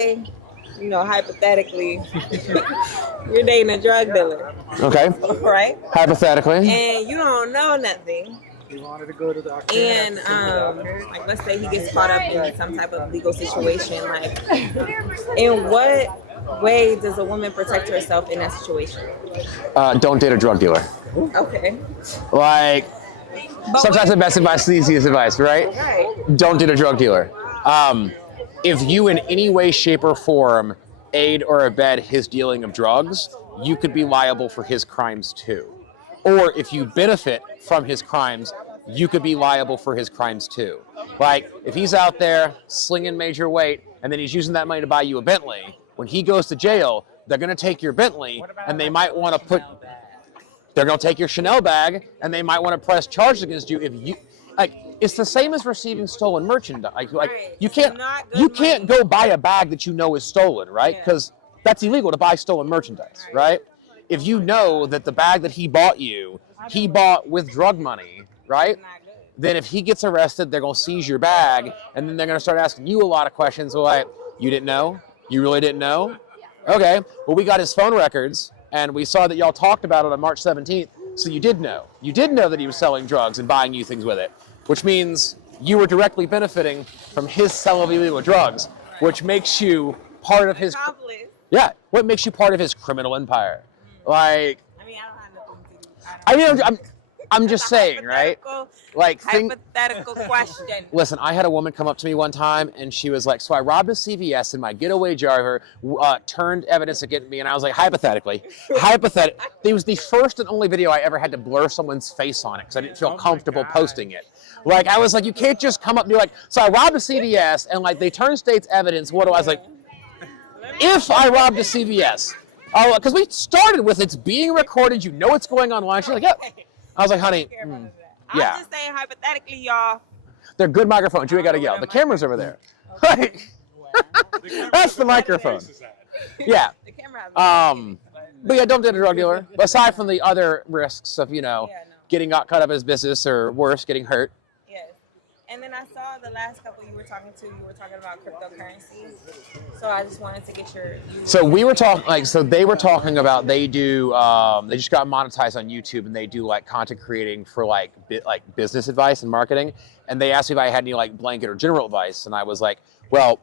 You know, hypothetically, you're dating a drug dealer, Okay. right? Hypothetically. And you don't know nothing. You wanted to go to the doctor. And like, let's say he gets caught up in some type of legal situation. Like, in what way does a woman protect herself in that situation? Don't date a drug dealer. Okay. Like, But sometimes the best advice is the easiest advice, right? Right. Don't date a drug dealer. If you in any way, shape, or form aid or abet his dealing of drugs, you could be liable for his crimes too. Or if you benefit from his crimes, you could be liable for his crimes too. Like, if he's out there slinging major weight and then he's using that money to buy you a Bentley, when he goes to jail, they're going to take your Bentley and they might want to they're going to take your Chanel bag and they might want to press charges against you if you, like, it's the same as receiving stolen merchandise. Like Right. you can't go buy a bag that you know is stolen, right? Because that's illegal to buy stolen merchandise, right? If you know that the bag that he bought with drug money, right? Then if he gets arrested, they're going to seize your bag, and then they're going to start asking you a lot of questions like, you didn't know? You really didn't know? Okay, well, we got his phone records, and we saw that y'all talked about it on March 17th, so you did know. You did know that he was selling drugs and buying you things with it, which means you were directly benefiting from his sale of illegal drugs, which makes you part of his... Accomplice. Yeah, what makes you part of his criminal empire? Like... I mean, I don't have nothing to do. I'm just saying, right? Like, Hypothetical question. Listen, I had a woman come up to me one time and she was like, so I robbed a CVS and my getaway driver turned evidence against me. And I was like, hypothetically. It was the first and only video I ever had to blur someone's face on it because I didn't feel comfortable posting it. Like, I was like, you can't just come up and be like, so I robbed a CVS and like they turned state's evidence. What do I was like, if I robbed a CVS, because we started with it's being recorded, you know what's going on online. She's like, yep. I was like, honey, yeah. I'm just saying hypothetically, y'all. They're good microphones. You ain't got to yell. The camera's over there. Like, that's the microphone. Yeah. The camera has but yeah, don't date a drug dealer. Aside from the other risks of, you know, getting caught up in his business or worse, getting hurt. Yes. And then I saw the last couple you were talking about cryptocurrency. So I just wanted to get your... So we were talking, like, so they were talking about, they do, they just got monetized on YouTube and they do like content creating for like business advice and marketing. And they asked me if I had any like blanket or general advice. And I was like, well,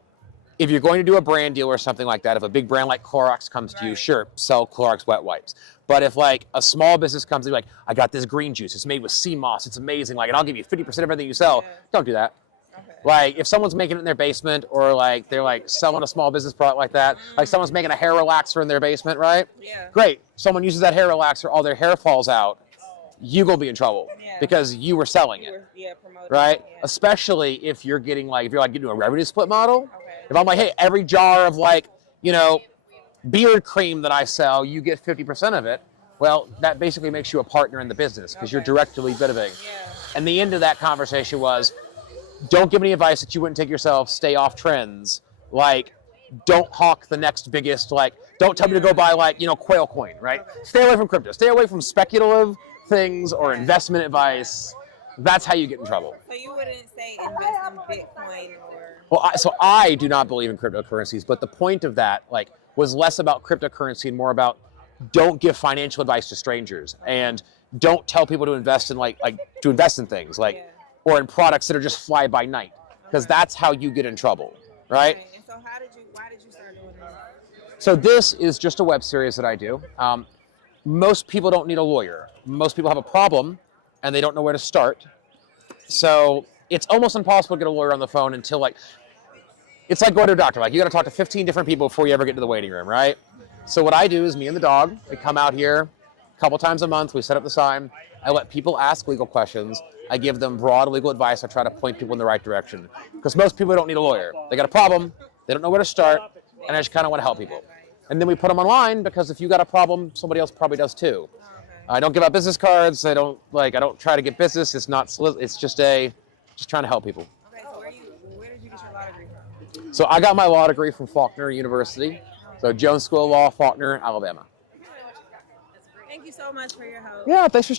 if you're going to do a brand deal or something like that, if a big brand like Clorox comes to you, sure, sell Clorox wet wipes. But if like a small business comes to you like, I got this green juice, it's made with sea moss, it's amazing, like, and I'll give you 50% of everything you sell, don't do that. Okay. Like, if someone's making it in their basement or like they're like selling a small business product like that, like someone's making a hair relaxer in their basement, right? Yeah. Great. Someone uses that hair relaxer, all their hair falls out, you gonna be in trouble because you were selling it, right? Yeah. Especially if you're getting like, if you're like getting a revenue split model. Okay. If I'm like, hey, every jar of like, you know, beard cream that I sell, you get 50% of it. Well, that basically makes you a partner in the business because you're directly benefiting. Yeah. And the end of that conversation was, don't give any advice that you wouldn't take yourself, stay off trends. Like, don't hawk the next biggest, like, don't tell me to go buy like, you know, Quail Coin, right? Stay away from crypto, stay away from speculative things or investment advice. That's how you get in trouble. So you wouldn't say invest in Bitcoin or... Well, so I do not believe in cryptocurrencies, but the point of that, like, was less about cryptocurrency and more about don't give financial advice to strangers and don't tell people to invest in to invest in things like or in products that are just fly by night because that's how you get in trouble, right? And so why did you start doing this? So this is just a web series that I do. Most people don't need a lawyer. Most people have a problem and they don't know where to start. So it's almost impossible to get a lawyer on the phone until like, it's like going to a doctor. Like you got to talk to 15 different people before you ever get to the waiting room, right? So what I do is me and the dog, we come out here a couple times a month, we set up the sign, I let people ask legal questions, I give them broad legal advice, I try to point people in the right direction. Because most people don't need a lawyer. They got a problem, they don't know where to start, and I just kind of want to help people. And then we put them online because if you got a problem, somebody else probably does too. I don't give out business cards, I don't try to get business, it's just trying to help people. Okay, so where did you get your law degree from? So I got my law degree from Faulkner University. So Jones School of Law, Faulkner, Alabama. Thank you so much for your help. Yeah, thanks for